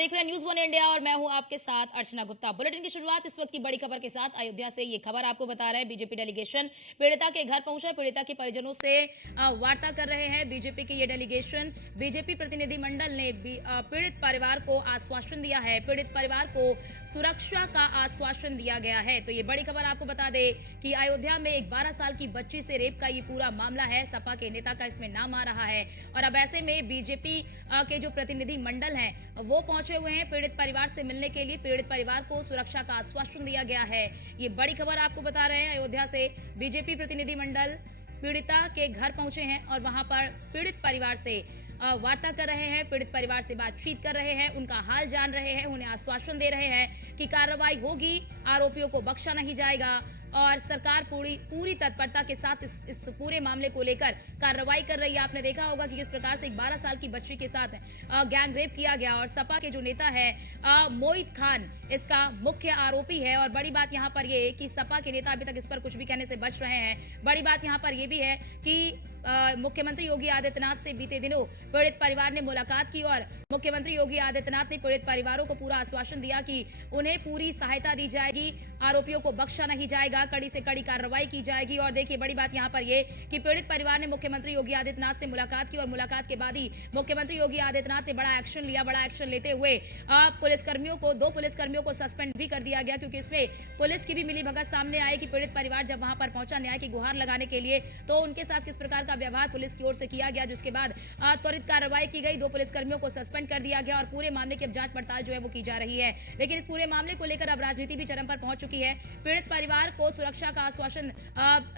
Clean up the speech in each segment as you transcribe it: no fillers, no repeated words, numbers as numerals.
देख रहे हैं न्यूज़ वन इंडिया और मैं हूं आपके साथ अर्चना गुप्ता। बुलेटिन की शुरुआत इस वक्त की बड़ी खबर के साथ अयोध्या से। ये खबर आपको बता रहे हैं बीजेपी डेलीगेशन पीड़िता के घर पहुंचा है। पीड़िता के परिजनों से वार्ता कर रहे हैं। बीजेपी की ये डेलीगेशन बीजेपी प्रतिनिधि मंडल ने पीड़ित परिवार को आश्वासन दिया है। पीड़ित परिवार को सुरक्षा का आश्वासन दिया गया है। तो ये बड़ी खबर आपको बता दे कि अयोध्या में एक 12 साल की बच्ची से रेप का ये पूरा मामला है। सपा के नेता का इसमें नाम आ रहा है और अब ऐसे में बीजेपी के जो प्रतिनिधि मंडल हैं वो पहुंचे हुए हैं पीड़ित परिवार से मिलने के लिए। पीड़ित परिवार को सुरक्षा का आश्वासन दिया गया है। ये बड़ी खबर आपको बता रहे हैं। अयोध्या से बीजेपी प्रतिनिधि मंडल पीड़िता के घर पहुंचे हैं और वहां पर पीड़ित परिवार से वार्ता कर रहे हैं। पीड़ित परिवार से बातचीत कर रहे हैं, उनका हाल जान रहे हैं, उन्हें आश्वासन दे रहे हैं कि कार्रवाई होगी, आरोपियों को बख्शा नहीं जाएगा और सरकार पूरी तत्परता के साथ इस पूरे मामले को लेकर कार्रवाई कर रही है। आपने देखा होगा कि किस प्रकार से एक 12 साल की बच्ची के साथ गैंग रेप किया गया और सपा के जो नेता है मोहित खान इसका मुख्य आरोपी है। और बड़ी बात यहाँ पर ये कि सपा के नेता अभी तक इस पर कुछ भी कहने से बच रहे हैं। बड़ी बात यहाँ पर यह भी है कि मुख्यमंत्री योगी आदित्यनाथ से बीते दिनों पीड़ित परिवार ने मुलाकात की और मुख्यमंत्री योगी आदित्यनाथ ने पीड़ित परिवारों को पूरा आश्वासन दिया कि उन्हें पूरी सहायता दी जाएगी, आरोपियों को बख्शा नहीं जाएगा, कड़ी से कड़ी कार्रवाई की जाएगी। और देखिए बड़ी बात यहाँ पर ये कि पीड़ित परिवार ने मुख्यमंत्री योगी आदित्यनाथ से मुलाकात की और मुलाकात के बाद ही मुख्यमंत्री योगी आदित्यनाथ ने बड़ा एक्शन लिया। बड़ा एक्शन लेते हुए पुलिसकर्मियों को 2 पुलिसकर्मियों को सस्पेंड भी कर दिया गया, क्योंकि इसमें पुलिस की भी मिलीभगत सामने आई कि पीड़ित परिवार जब वहां पर पहुंचा न्याय की गुहार लगाने के लिए तो उनके साथ किस प्रकार का व्यवहार पुलिस की ओर से किया गया, जिसके बाद त्वरित कार्रवाई की गई। 2 पुलिसकर्मियों को सस्पेंड कर दिया गया और पूरे मामले की अब जांच पड़ताल जो है वो की जा रही है। लेकिन इस पूरे मामले को लेकर अब राजनीति भी चरम पर पहुंच चुकी है। पीड़ित परिवार को सुरक्षा का आश्वासन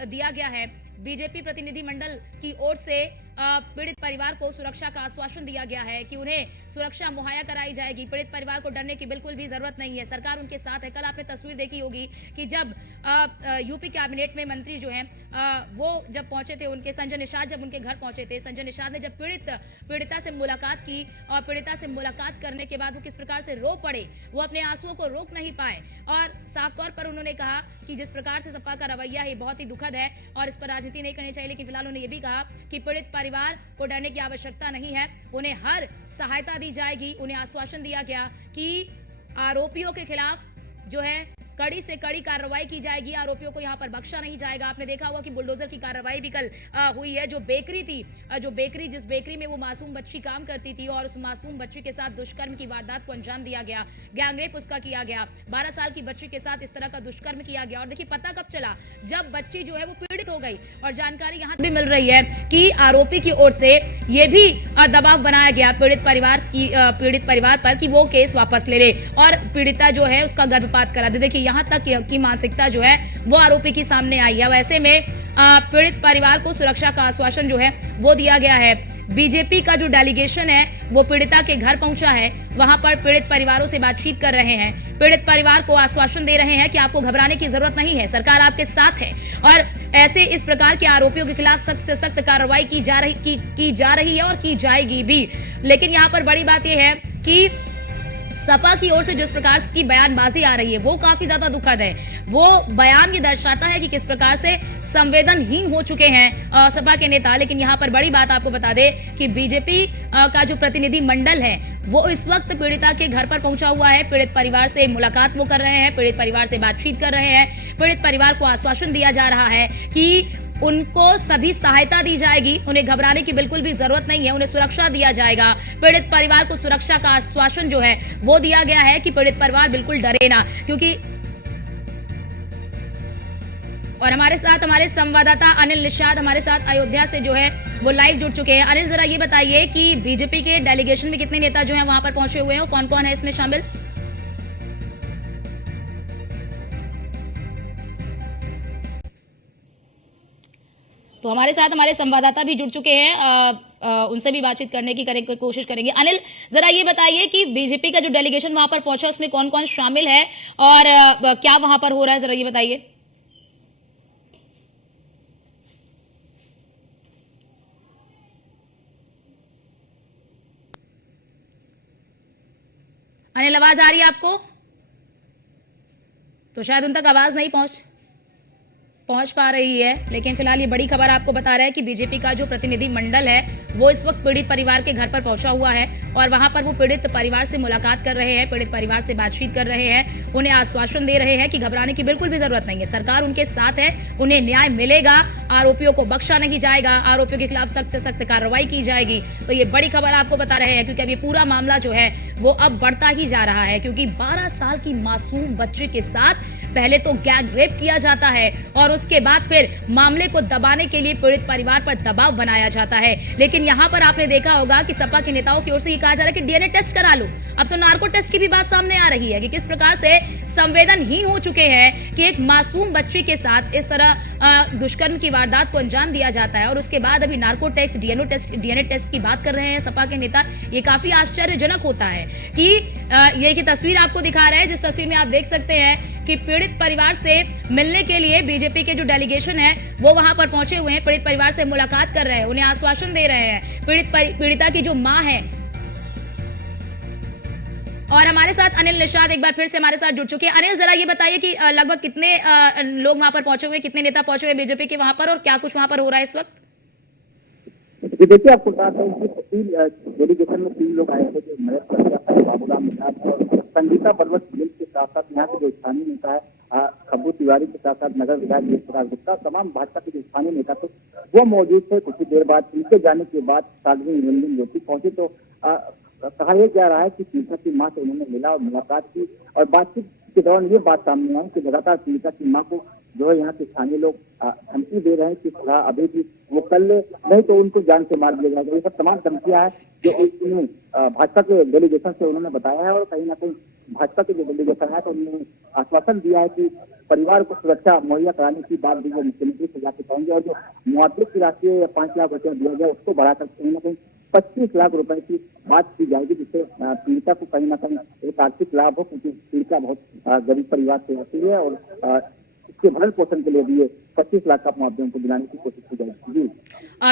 दिया गया है। बीजेपी प्रतिनिधि मंडल की ओर से पीड़ित परिवार को सुरक्षा का आश्वासन दिया गया है कि उन्हें सुरक्षा मुहैया कराई जाएगी। पीड़ित परिवार को डरने की बिल्कुल भी जरूरत नहीं है, सरकार उनके साथ है। कल आपने तस्वीर देखी होगी कि जब यूपी कैबिनेट में मंत्री जो हैं वो जब पहुंचे थे, उनके संजय निषाद जब उनके घर पहुंचे थे, संजय निषाद ने जब पीड़िता से मुलाकात की और पीड़िता से मुलाकात करने के बाद वो किस प्रकार से रो पड़े, वो अपने आंसुओं को रोक नहीं पाए और साफ तौर पर उन्होंने कहा कि जिस प्रकार से सपा का रवैया है बहुत ही दुखद है और इस पर राजनीति नहीं करनी चाहिए। लेकिन फिलहाल उन्होंने ये भी कहा कि पीड़ित परिवार को डरने की आवश्यकता नहीं है, उन्हें हर सहायता दी जाएगी। उन्हें आश्वासन दिया गया कि आरोपियों के खिलाफ जो है कड़ी से कड़ी कार्रवाई की जाएगी, आरोपियों को यहां पर बख्शा नहीं जाएगा। आपने देखा होगा कि बुलडोजर की कार्रवाई भी कल हुई है। जो बेकरी थी, जिस बेकरी में वो मासूम बच्ची काम करती थी और उस मासूम बच्ची के साथ दुष्कर्म की वारदात को अंजाम दिया गया, गैंगरेप उसका किया गया। 12 साल की बच्ची के साथ इस तरह का दुष्कर्म किया गया। और देखिए पता कब चला, जब बच्ची जो है वो पीड़ित हो गई और जानकारी यहाँ भी मिल रही है कि आरोपी की ओर से ये भी दबाव बनाया गया पीड़ित परिवार पर कि वो केस वापस ले ले और पीड़िता जो है उसका गर्भपात करा दे। देखिए यहाँ तक की मानसिकता जो है वो आरोपी की सामने आई है। वैसे में पीड़ित परिवार को सुरक्षा का आश्वासन जो है वो दिया गया है। बीजेपी का जो डेलीगेशन है वो पीड़िता के घर पहुंचा है, वहां पर पीड़ित परिवारों से बातचीत कर रहे हैं। पीड़ित परिवार को आश्वासन दे रहे हैं कि आपको घबराने की जरूरत नहीं है, सरकार आपके साथ है और ऐसे इस प्रकार के आरोपियों के खिलाफ सख्त से सख्त कार्रवाई की जा रही है और की जाएगी भी। लेकिन यहाँ पर बड़ी बात यह है कि सपा की ओर से जिस प्रकार की बयानबाजी आ रही है वो काफी ज्यादा दुखद है। वो बयान ये दर्शाता है कि किस प्रकार से संवेदनहीन हो चुके हैं सपा के नेता। लेकिन यहाँ पर बड़ी बात आपको बता दे कि बीजेपी का जो प्रतिनिधि मंडल है वो इस वक्त पीड़िता के घर पर पहुंचा हुआ है। पीड़ित परिवार से मुलाकात वो कर रहे हैं, पीड़ित परिवार से बातचीत कर रहे हैं। पीड़ित परिवार को आश्वासन दिया जा रहा है कि उनको सभी सहायता दी जाएगी, उन्हें घबराने की बिल्कुल भी जरूरत नहीं है, उन्हें सुरक्षा दिया जाएगा। पीड़ित परिवार को सुरक्षा का आश्वासन जो है वो दिया गया है कि पीड़ित परिवार बिल्कुल डरे ना। क्योंकि और हमारे साथ हमारे संवाददाता अनिल निषाद हमारे साथ अयोध्या से जो है वो लाइव जुड़ चुके हैं। अनिल जरा ये बताइए कि बीजेपी के डेलीगेशन में कितने नेता जो है वहां पर पहुंचे हुए हैं, कौन कौन है इसमें शामिल? तो हमारे साथ हमारे संवाददाता भी जुड़ चुके हैं, उनसे भी बातचीत करने की कोशिश करेंगे। अनिल जरा ये बताइए कि बीजेपी का जो डेलीगेशन वहां पर पहुंचा उसमें कौन कौन शामिल है और क्या वहां पर हो रहा है, जरा ये बताइए। अनिल आवाज आ रही है आपको? तो शायद उन तक आवाज नहीं पहुंच पहुंच पा रही है। लेकिन फिलहाल ये बड़ी खबर आपको बता रहा है कि बीजेपी का जो प्रतिनिधि मंडल है वो इस वक्त पीड़ित परिवार के घर पर पहुंचा हुआ है और वहां पर वो पीड़ित परिवार से मुलाकात कर रहे हैं, पीड़ित परिवार से बातचीत कर रहे हैं, उन्हें आश्वासन दे रहे हैं कि घबराने की बिल्कुल भी जरूरत नहीं है, सरकार उनके साथ है, उन्हें न्याय मिलेगा, आरोपियों को बख्शा नहीं जाएगा, आरोपियों के खिलाफ सख्त से सख्त कार्रवाई की जाएगी। तो ये बड़ी खबर आपको बता रहे हैं क्योंकि अब ये पूरा मामला जो है वो अब बढ़ता ही जा रहा है, क्योंकि 12 साल की मासूम बच्चे के साथ पहले तो गैंग रेप किया जाता है और उसके बाद फिर मामले को दबाने के लिए पीड़ित परिवार पर दबाव बनाया जाता है। लेकिन यहाँ पर आपने देखा होगा कि सपा के नेताओं की ओर से ये कहा जा रहा है कि डीएनए टेस्ट करा लो। अब तो नार्को टेस्ट की भी बात सामने आ रही है कि किस प्रकार से संवेदनहीन हो चुके हैं कि एक मासूम बच्ची के साथ इस तरह दुष्कर्म की वारदात को अंजाम दिया जाता है और उसके बाद अभी नार्को टेस्ट, डीएनए टेस्ट की बात कर रहे हैं सपा के नेता। ये काफी आश्चर्यजनक होता है कि ये की तस्वीर आपको दिखा रहा है, जिस तस्वीर में आप देख सकते हैं कि पीड़ित परिवार से मिलने के लिए बीजेपी के जो डेलीगेशन है वो वहां पर पहुंचे हुए हैं, पीड़ित परिवार से मुलाकात कर रहे हैं, उन्हें आश्वासन दे रहे हैं। पीड़िता की जो मां है और हमारे साथ अनिल निषाद एक बार फिर से हमारे साथ जुड़ चुके हैं। अनिल, जरा ये बताइए कि लगभग कितने लोग वहां पर पहुंचे हुए, कितने नेता पहुंचे हुए बीजेपी के वहां पर और क्या कुछ वहां पर हो रहा है इस वक्त? देखिए, आपको बता दें कि डेलीगेशन में 3 लोग आए थे, जो नरेश प्रजापति, बाबूराम निषाद और संगीता बलवंत के साथ साथ यहाँ के जो स्थानीय नेता है खब्बू तिवारी के साथ साथ नगर विधायक जय प्रकाश गुप्ता, तमाम भाजपा के जो स्थानीय नेता थे वो मौजूद थे। कुछ ही देर बाद इनके जाने के बाद साध्वी निरंजन ज्योति पहुंचे तो कहा यह जा रहा है कि पीड़िता की मां से उन्होंने मिला और मुलाकात की और बातचीत के दौरान ये बात सामने आई कि लगातार पीड़िता की मां को जो है यहाँ के स्थानीय लोग धमकी दे रहे हैं कि थोड़ा अभी भी वो कर ले, नहीं तो उनको जान से मार दिया जाएगा। ये सब तमाम धमकियां हैं जो भाजपा के डेलीगेशन से उन्होंने बताया है और कहीं ना कहीं भाजपा के जो डेलीगेशन है तो उन्होंने आश्वासन दिया है कि परिवार को सुरक्षा मुहैया कराने की बात भी वो मुख्यमंत्री से जाके कहेंगे और जो मुआवजे की राशि 5 लाख रुपया दिया गया उसको बढ़ाकर कहीं ना कहीं 25 लाख रुपए की बात की जाएगी, जिससे पीड़िता को कहीं ना कहीं एक आर्थिक लाभ हो, क्योंकि पीड़िता बहुत गरीब परिवार से आती है और इसके भरण पोषण के लिए भी 25 लाख का मुआवजा उनको दिलाने की कोशिश की जाएगी। जी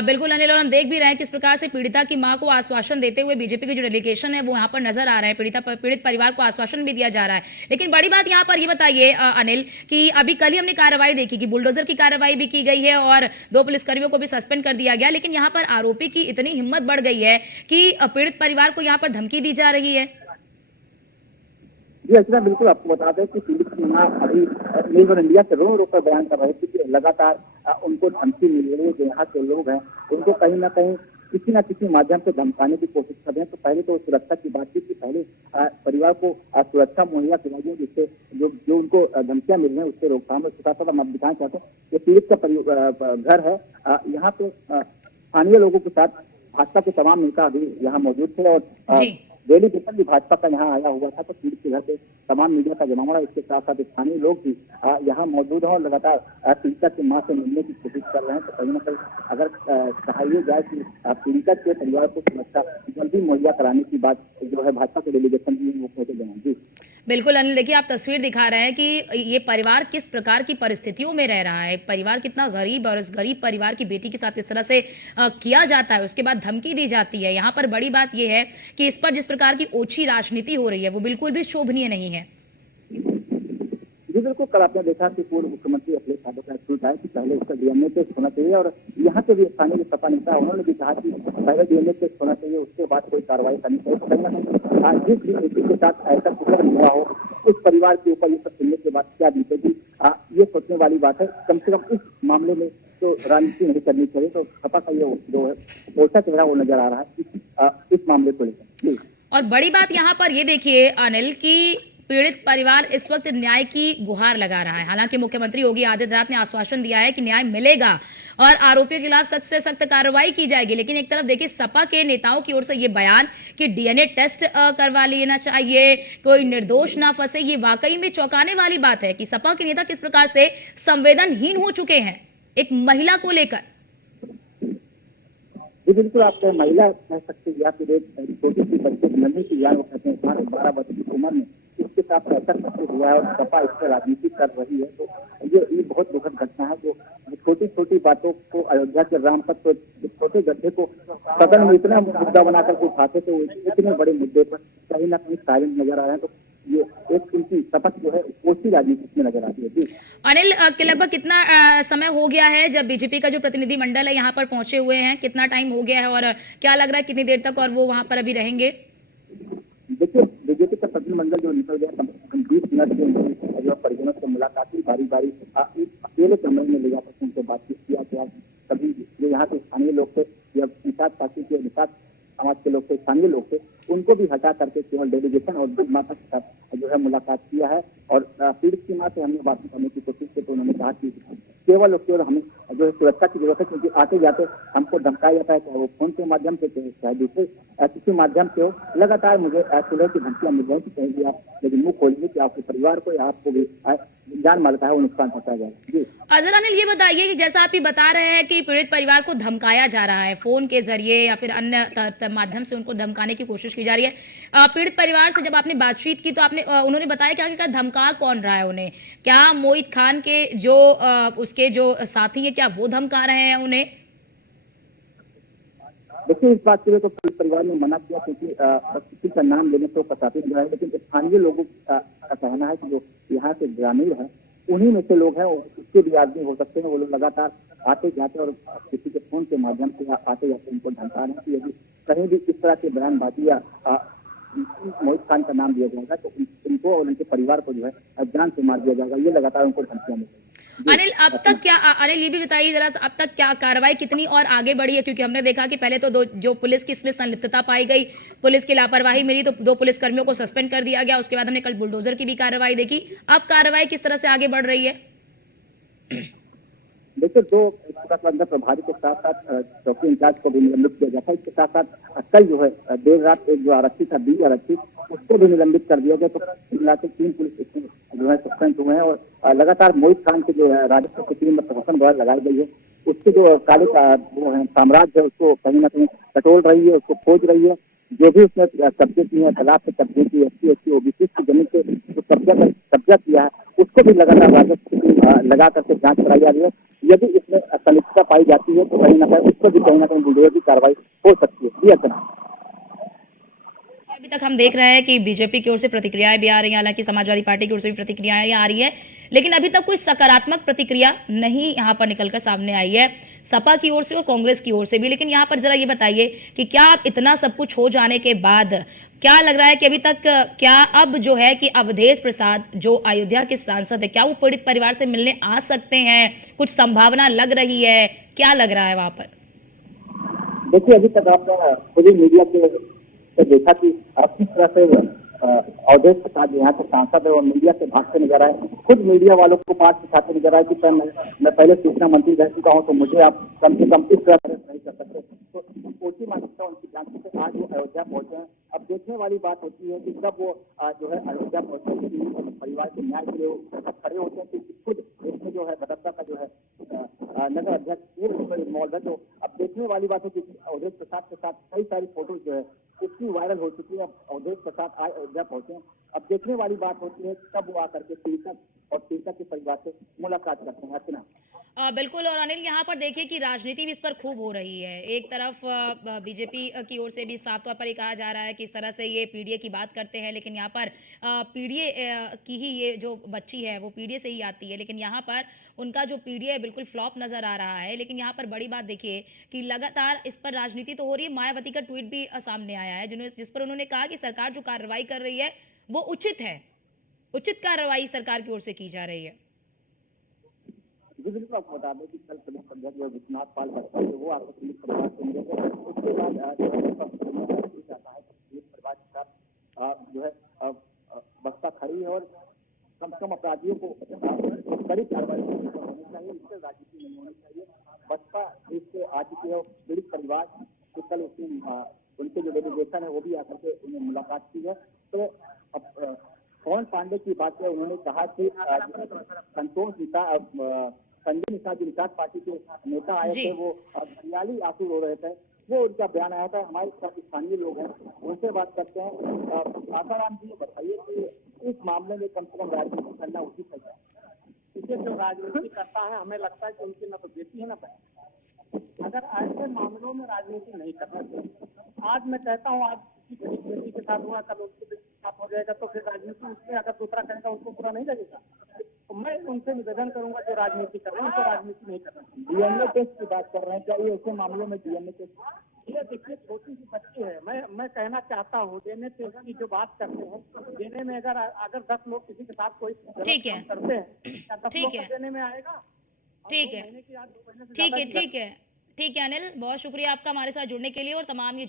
बिल्कुल अनिल, और हम देख भी रहे हैं किस प्रकार से पीड़िता की मां को आश्वासन देते हुए बीजेपी के जो डेलीगेशन है वो यहाँ पर नजर आ रहा है, पीड़ित परिवार को आश्वासन भी दिया जा रहा है। लेकिन बड़ी बात यहाँ पर ये बताइए अनिल कि अभी कल ही हमने कार्रवाई देखी कि बुलडोजर की कार्रवाई भी की गई है और 2 पुलिसकर्मियों को भी सस्पेंड कर दिया गया, लेकिन यहाँ पर आरोपी की इतनी हिम्मत बढ़ गई है कि पीड़ित परिवार को यहाँ पर धमकी दी जा रही है। जी अर्चना, बिल्कुल आपको बता दें कि पीड़ित की मां अभी न्यूज ऑन इंडिया से रो रो कर बयान कर रहे थे कि लगातार उनको धमकी मिल रही है, जो यहाँ के लोग हैं उनको कहीं ना कहीं किसी न किसी माध्यम से धमकाने की कोशिश कर रहे हैं। तो पहले तो सुरक्षा की बातचीत की, पहले परिवार को सुरक्षा मुहैया कराइए, जिससे जो उनको धमकियां मिल रही हैं उससे रोकथाम। इसके साथ साथ मैं दिखाना चाहता हूँ ये पीड़ित का घर है, यहाँ पे स्थानीय लोगों के साथ भाजपा के तमाम नेता अभी यहाँ मौजूद थे और डेलीगेशन भी भाजपा का यहाँ आया हुआ था। तो पीड़ित के घर पे तमाम मीडिया का जमावड़ा, इसके साथ साथ स्थानीय लोग भी यहाँ मौजूद हैं और लगातार पीड़िता की मां से मिलने की कोशिश कर रहे हैं। तो कहीं ना कहीं अगर कहा जाए कि पीड़िता के परिवार को सुरक्षा जल्दी मुहैया कराने की बात जो है भाजपा के डेलीगेशन भी वो कहते गए हैं। जी बिल्कुल अनिल, देखिए आप तस्वीर दिखा रहे हैं कि ये परिवार किस प्रकार की परिस्थितियों में रह रहा है, परिवार कितना गरीब और इस गरीब परिवार की बेटी के साथ इस तरह से किया जाता है, उसके बाद धमकी दी जाती है। यहाँ पर बड़ी बात यह है कि इस पर जिस प्रकार की ओछी राजनीति हो रही है वो बिल्कुल भी शोभनीय नहीं है। जी बिल्कुल, कल आपने देखा कि पूर्व मुख्यमंत्री अखिलेश यादव का ट्वीट आया कि पहले उसका डीएनए टेस्ट होना चाहिए और यहाँ के भी स्थानीय सपा नेता उन्होंने भी कहा कि पहले डीएनए टेस्ट होना चाहिए, उसके बाद कोई कार्रवाई करनी चाहिए। तो कहीं ना कहीं जिस भी बेटी के साथ ऐसा कुछ हुआ हो उस परिवार के ऊपर ये सब सुनने के बाद क्या बीतेगी, ये सोचने वाली बात है। कम से कम इस मामले में तो राजनीति नहीं करनी चाहिए। तो सपा का ये जो है ओछा चेहरा वो नजर आ रहा है इस मामले को लेकर। और बड़ी बात यहाँ पर ये देखिए अनिल की पीड़ित परिवार इस वक्त न्याय की गुहार लगा रहा है। हालांकि मुख्यमंत्री योगी आदित्यनाथ ने आश्वासन दिया है कि न्याय मिलेगा और आरोपियों के खिलाफ सख्त से सख्त कार्रवाई की जाएगी, लेकिन एक तरफ देखिए सपा के नेताओं की ओर से ये बयान कि डीएनए टेस्ट करवा लेना चाहिए, कोई निर्दोष ना फंसे, ये वाकई में चौंकाने वाली बात है कि सपा के नेता किस प्रकार से संवेदनहीन हो चुके हैं एक महिला को लेकर। जी बिल्कुल, आप महिला कह सकते हैं या फिर एक छोटी सी बच्चे नन्ही की जान वो कहते हैं 12 वर्ष की उम्र में इसके साथ ऐसा सब हुआ है और सपा इस पर राजनीति कर रही है। तो ये बहुत दुखद घटना है। जो छोटी छोटी बातों को अयोध्या के राम पथ को छोटे गड्ढे को सदन में इतना मुद्दा बनाकर उठाते थे, इतने बड़े मुद्दे पर कहीं ना कहीं साइलेंट नजर आ रहे हैं। तो ये एक इनकी शपथ जो है कोसी राजनीति में नजर आती है। जी अनिल, कि लगभग कितना समय हो गया है जब बीजेपी का जो प्रतिनिधि मंडल है यहाँ पर पहुंचे हुए हैं, कितना टाइम हो गया है और क्या लग रहा है कितनी देर तक और वो वहां पर अभी रहेंगे? देखिए, बीजेपी का प्रतिनिधिमंडल जो निकल गया कम 20 मिनट के अंदर जो परिजनों से मुलाकात हुई, बारी बारी अकेले कमरे में ले जाकर उनसे बातचीत किया गया। सभी जो यहाँ के स्थानीय लोग थे या निषाद पार्टी के निषाद समाज के लोग थे, स्थानीय लोग थे, उनको भी हटा करके केवल डेलीगेशन और बड़ी माता के साथ जो है मुलाकात किया है। और पीड़ित की मां से हमने बात करने की कोशिश की तो उन्होंने कहा कि केवल और केवल हमें जो है सुरक्षा की जरूरत है, क्योंकि आते जाते हमको धमकाया जाता है, चाहे वो फोन के माध्यम से चाहे दूसरे किसी माध्यम से हो। लगातार मुझे सुलह की धमकियां मिल रही थी, कहेंगे आप लेकिन मुंह खोलिए कि आपके परिवार को या आपको भी जान माल का है वो नुकसान पहुंचाया जाएगा। जी अजर अनिल, ये बताइए कि जैसा आप ये बता रहे हैं कि पीड़ित परिवार को धमकाया जा रहा है फोन के जरिए या फिर अन्य माध्यम से उनको धमकाने की कोशिश की जा रही है, पीड़ित परिवार से जब आपने बातचीत की तो आपने उन्होंने बताया कि आखिरकार धमका कौन रहा है उन्हें? क्या मोहित खान के जो उसके जो साथी है क्या वो धमका रहे हैं उन्हें? देखिए, इस बात के लिए तो पूरे परिवार ने मना किया, क्योंकि किसी का नाम लेने से प्रशासित हो रहा है। लेकिन स्थानीय लोगों का कहना है कि जो यहाँ के ग्रामीण है उन्हीं में से लोग हैं और उसके भी आदमी हो सकते हैं। वो लोग लगातार आते जाते और किसी के फोन के माध्यम से आते जाते उनको धमका रहे हैं कि यदि कहीं भी इस तरह के बयानबाजी या मोहित खान का नाम दिया जाएगा तो उनको और उनके परिवार को जो है जान से मार दिया जाएगा। ये लगातार उनको धमकियां मिल रही है। अनिल, अब तक क्या अनिल ये भी बताइए जरा सा, अब तक क्या कार्रवाई कितनी और आगे बढ़ी है? क्योंकि हमने देखा कि पहले तो जो पुलिस की इसमें संलिप्तता पाई गई, पुलिस की लापरवाही मिली तो 2 पुलिसकर्मियों को सस्पेंड कर दिया गया। उसके बाद हमने कल बुलडोजर की भी कार्रवाई देखी। अब कार्रवाई किस तरह से आगे बढ़ रही है? देखिए, 2 अंदर प्रभारी के साथ साथ चौकी इंचार्ज को भी निलंबित किया गया था। इसके साथ साथ कल जो है देर रात एक जो आरक्षी था, बी आरक्षी, उसको भी निलंबित कर दिया गया। तो मिला के 3 पुलिस जो है सस्पेंड हुए हैं। और लगातार मोहित खान के जो है राजस्व की टीम में प्रशासन द्वारा लगाई गई है, उसके जो काले का वो है साम्राज्य है उसको कहीं ना कहीं टटोल रही है, उसको खोज रही है। जो भी उसने कब्जे किए हैं, तालाब से कब्जे किए, SC OBC की जमीन से जो कब्जा किया है, उसको भी लगातार राजस्व की टीम लगा करके जांच कराई जा रही है। यदि इसमें संलिप्तता पाई जाती है तो कहीं ना कहीं उस पर भी कहीं ना कहीं बुलडोजर की कार्रवाई हो सकती है। जी अच्छा। अभी तक हम देख रहे हैं कि बीजेपी की ओर से प्रतिक्रियाएं भी आ रही हैं, हालांकि समाजवादी पार्टी की ओर से भी प्रतिक्रियाएं आ रही है, लेकिन अभी तक कोई सकारात्मक प्रतिक्रिया नहीं यहाँ पर निकलकर सामने आई है सपा की ओर से और कांग्रेस की ओर से भी। लेकिन यहाँ पर जरा ये बताइए कि क्या अब इतना सब कुछ हो जाने के बाद क्या लग रहा है कि अभी तक क्या अब जो है कि अवधेश प्रसाद जो अयोध्या के सांसद है क्या वो पीड़ित परिवार से मिलने आ सकते हैं? कुछ संभावना लग रही है? क्या लग रहा है वहां पर? देखिए, अभी तक आपने खुद मीडिया से देखा कि किस तरह से अवधेश प्रसाद यहाँ के सांसद है और मीडिया से भागते नजर आए। खुद मीडिया वालों को पास दिखाते नजर आए कि सर मैं पहले सूचना मंत्री रह चुका हूँ तो मुझे आप कम से कम इस तरह से नहीं कर सकते। तो कोसी मानसिकता उनकी जांच से आज वो अयोध्या पहुंचे हैं। अब देखने वाली बात होती है कि जब वो जो है अयोध्या पहुंचे परिवार के न्याय के लिए खड़े होते हैं कि खुद इसमें जो है बदरता का जो है नगर अध्यक्ष इन्वॉल्व है। तो अब देखने वाली बात है कि अवधेश प्रसाद के साथ कई सारी फोटोज जो है उसकी वायरल हो चुकी है। अब अवधेश प्रसाद आज अयोध्या पहुंचे हैं। अब देखने वाली बात होती है कब वो आकर के पीड़ितक और पीड़ितक के परिवार से मुलाकात करते हैं। अर्चना बिल्कुल। और अनिल, यहाँ पर देखिए कि राजनीति भी इस पर खूब हो रही है। एक तरफ बीजेपी की ओर से भी साफ तौर पर ये कहा जा रहा है कि इस तरह से ये पीडीए की बात करते हैं, लेकिन यहाँ पर पीडीए की ही ये जो बच्ची है वो पीडीए से ही आती है, लेकिन यहाँ पर उनका जो पीडीए बिल्कुल फ्लॉप नजर आ रहा है। लेकिन यहाँ पर बड़ी बात देखिए कि लगातार इस पर राजनीति तो हो रही है। मायावती का ट्वीट भी सामने आया है जिस पर उन्होंने कहा कि सरकार जो कार्रवाई कर रही है वो उचित है, उचित कार्रवाई सरकार की ओर से की जा रही है। जी बिल्कुल, आपको बता दें कि कल प्रदेश अध्यक्ष जो विश्वनाथ पाल बसपा वो आपको पीड़ित परिवार से मिले थे। उसके बाद जो है चाहता है कि पीड़ित परिवार के साथ जो है बसपा खड़ी है और कम से कम अपराधियों को कड़ी कार्रवाई होनी चाहिए, इससे राजनीति नहीं होनी चाहिए। बसपा इससे आ चुकी है। पीड़ित परिवार के कल उनके जो डेलीगेशन है वो भी आकर के उन्हें मुलाकात की है। तो पवन पांडे की बात है, उन्होंने कहा कि संतोष संजय निषाद जो निषाद पार्टी के नेता आए थे वो हरियाली आंसू रो रहे थे। वो उनका बयान आया था। हमारे साथ स्थानीय लोग हैं, उनसे बात करते हैं। आसाराम जी बताइए कि इस मामले में कम से कम राजनीति करना उचित है क्या? इसे जो राजनीति करता है हमें लगता है कि उनकी न तो बेटी है न बहन। अगर ऐसे मामलों में राजनीति नहीं करना चाहिए। आज मैं कहता हूँ आज किसी गरीब बेटी के साथ हुआ, कल उसके बेटी के साथ हो जाएगा तो फिर राजनीति उसमें अगर दूसरा करेगा उसको बुरा नहीं लगेगा। तो मैं उनसे निवेदन करूंगा जो राजनीति कर रहे हैं उनको राजनीति नहीं करना चाहिए। डीएनए टेस्ट की बात कर रहे हैं, क्या ये ऐसे मामलों में डीएनए टेस्ट? ये देखिए छोटी सी बच्ची है, मैं कहना चाहता हूँ देने टेस्ट की जो बात करते हैं, देने में अगर 10 लोग किसी के साथ कोई गलत ठीक है। काम करते हैं, क्या 10 ठीक लोग है। का देने में आएगा? और ठीक 2 है। महीने की या 2 महीने से ठीक ज्यादा है, की ठीक है। ठीक है अनिल, बहुत शुक्रिया आपका हमारे साथ जुड़ने के लिए और तमाम ये